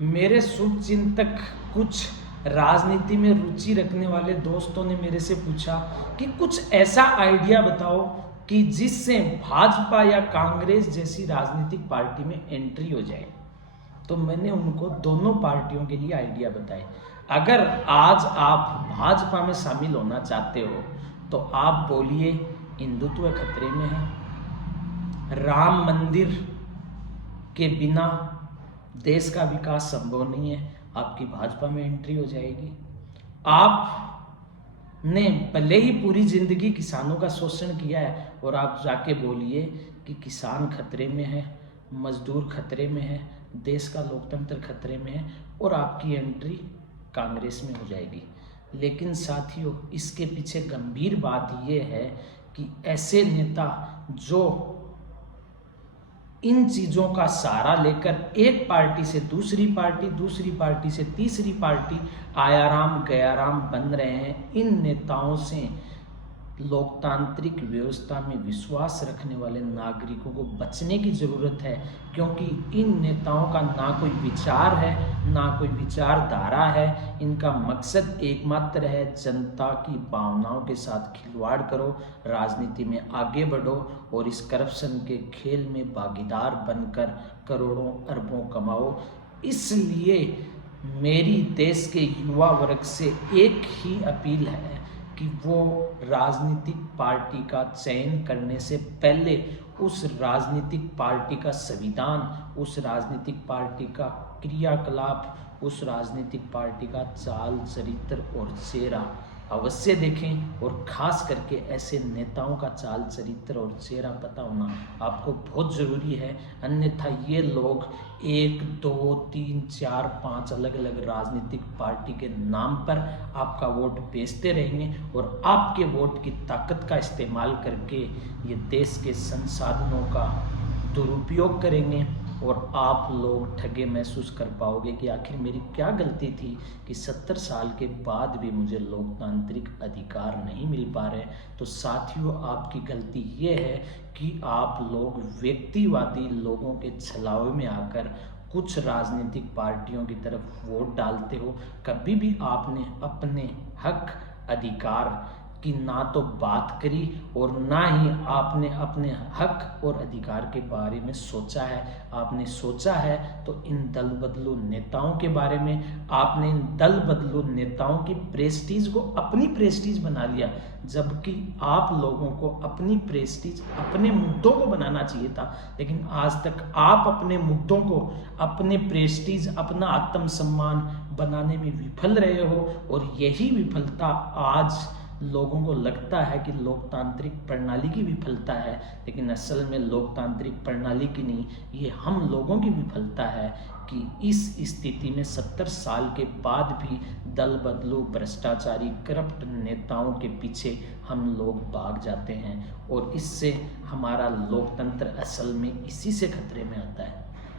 मेरे शुभचिंतक कुछ राजनीति में रुचि रखने वाले दोस्तों ने मेरे से पूछा कि कुछ ऐसा आइडिया बताओ कि जिससे भाजपा या कांग्रेस जैसी राजनीतिक पार्टी में एंट्री हो जाए। तो मैंने उनको दोनों पार्टियों के लिए आइडिया बताए। अगर आज आप भाजपा में शामिल होना चाहते हो तो आप बोलिए हिंदुत्व खतरे में है, राम मंदिर के बिना देश का विकास संभव नहीं है, आपकी भाजपा में एंट्री हो जाएगी। आपने भले ही पूरी जिंदगी किसानों का शोषण किया है और आप जाके बोलिए कि किसान खतरे में है, मजदूर खतरे में है, देश का लोकतंत्र खतरे में है, और आपकी एंट्री कांग्रेस में हो जाएगी। लेकिन साथियों, इसके पीछे गंभीर बात यह है कि ऐसे नेता जो इन चीज़ों का सहारा लेकर एक पार्टी से दूसरी पार्टी, दूसरी पार्टी से तीसरी पार्टी, आया राम गया राम बन रहे हैं, इन नेताओं से लोकतांत्रिक व्यवस्था में विश्वास रखने वाले नागरिकों को बचने की ज़रूरत है। क्योंकि इन नेताओं का ना कोई विचार है, ना कोई विचारधारा है। इनका मकसद एकमात्र है, जनता की भावनाओं के साथ खिलवाड़ करो, राजनीति में आगे बढ़ो और इस करप्शन के खेल में भागीदार बनकर करोड़ों अरबों कमाओ। इसलिए मेरी देश के युवा वर्ग से एक ही अपील है कि वो राजनीतिक पार्टी का चयन करने से पहले उस राजनीतिक पार्टी का संविधान, उस राजनीतिक पार्टी का क्रियाकलाप, उस राजनीतिक पार्टी का चाल चरित्र और चेहरा अवश्य देखें। और ख़ास करके ऐसे नेताओं का चाल चरित्र और चेहरा पता होना आपको बहुत ज़रूरी है। अन्यथा ये लोग 1, 2, 3, 4, 5 अलग अलग राजनीतिक पार्टी के नाम पर आपका वोट बेचते रहेंगे और आपके वोट की ताकत का इस्तेमाल करके ये देश के संसाधनों का दुरुपयोग करेंगे। और आप लोग ठगे महसूस कर पाओगे कि आखिर मेरी क्या गलती थी कि 70 साल के बाद भी मुझे लोकतांत्रिक अधिकार नहीं मिल पा रहे। तो साथियों, आपकी गलती ये है कि आप लोग व्यक्तिवादी लोगों के छलावे में आकर कुछ राजनीतिक पार्टियों की तरफ वोट डालते हो। कभी भी आपने अपने हक अधिकार की ना तो बात करी और ना ही आपने अपने हक और अधिकार के बारे में सोचा है। आपने सोचा है तो इन दल बदलू नेताओं के बारे में, आपने इन दल बदलू नेताओं की प्रेस्टीज को अपनी प्रेस्टीज बना लिया, जबकि आप लोगों को अपनी प्रेस्टीज अपने मुद्दों को बनाना चाहिए था। लेकिन आज तक आप अपने मुद्दों को, अपने प्रेस्टीज, अपना आत्मसम्मान बनाने में विफल रहे हो। और यही विफलता आज लोगों को लगता है कि लोकतांत्रिक प्रणाली की विफलता है, लेकिन असल में लोकतांत्रिक प्रणाली की नहीं, ये हम लोगों की विफलता है कि इस स्थिति में 70 साल के बाद भी दल बदलू भ्रष्टाचारी करप्ट नेताओं के पीछे हम लोग भाग जाते हैं। और इससे हमारा लोकतंत्र असल में इसी से खतरे में आता है।